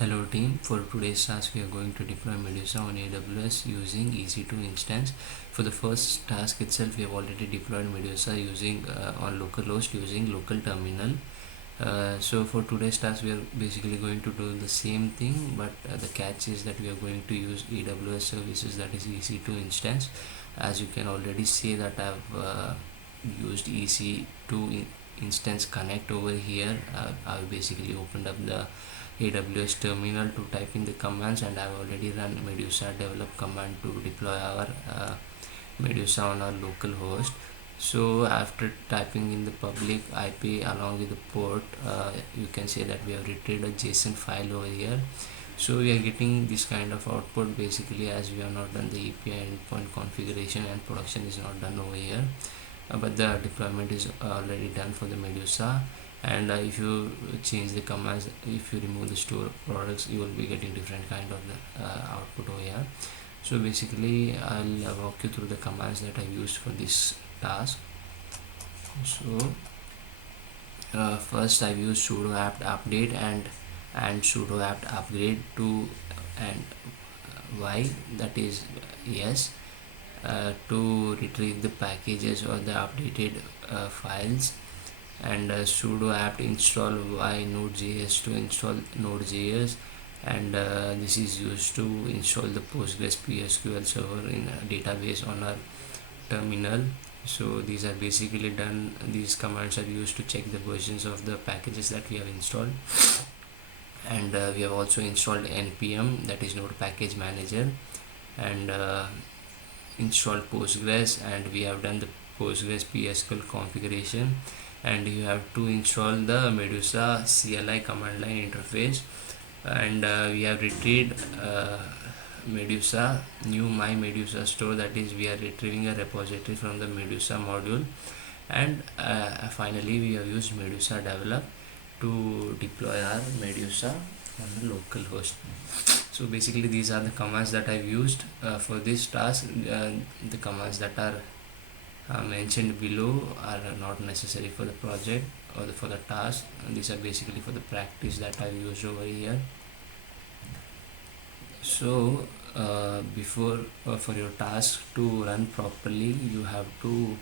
Hello team, for today's task we are going to deploy Medusa on AWS using EC2 instance. For the first task itself, we have already deployed Medusa using on localhost using local terminal. So for today's task we are basically going to do the same thing, but the catch is that we are going to use AWS services, that is EC2 instance. As you can already see that I have used EC2 instance connect over here. I've basically opened up the AWS terminal to type in the commands, and I've already run Medusa develop command to deploy our Medusa on our local host. So after typing in the public IP along with the port, you can say that we have retrieved a JSON file over here. So we are getting this kind of output basically, as we have not done the API endpoint configuration and production is not done over here, but the deployment is already done for the Medusa. And if you change the commands, if you remove the store products, you will be getting different kind of the output over here. So basically I'll walk you through the commands that I used for this task. So first I've used sudo apt update and sudo apt upgrade to and y, that is yes, to retrieve the packages or the updated files, and sudo apt install y node.js to install node.js, and this is used to install the Postgres PSQL server in a database on our terminal. So these are basically done, these commands are used to check the versions of the packages that we have installed. And we have also installed npm, that is node package manager, and installed Postgres, and we have done the Postgres PSQL configuration. And you have to install the Medusa CLI command line interface, and we have retrieved Medusa new my Medusa store, that is we are retrieving a repository from the Medusa module. And finally we have used Medusa develop to deploy our Medusa on the local host. So basically these are the commands that I've used for this task. The commands that are mentioned below are not necessary for the project or for the task, and these are basically for the practice that I've used over here. So before for your task to run properly, you have to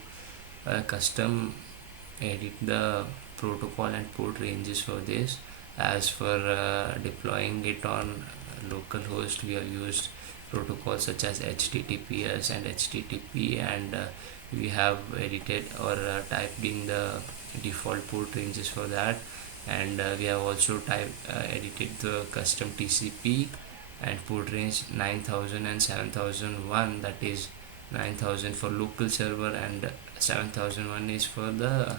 custom edit the protocol and port ranges for this. As for deploying it on localhost, we have used protocols such as HTTPS and HTTP, and we have edited or typed in the default port ranges for that. And we have also edited the custom TCP and port range 9000 and 7001, that is 9000 for local server and 7001 is for the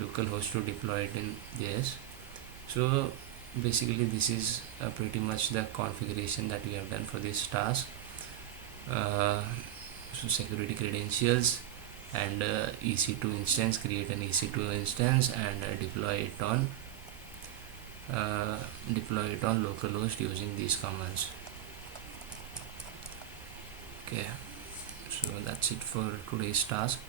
local host to deploy it in this. So basically this is pretty much the configuration that we have done for this task. So security credentials and EC2 instance, create an EC2 instance and deploy it on localhost using these commands. Okay, so that's it for today's task.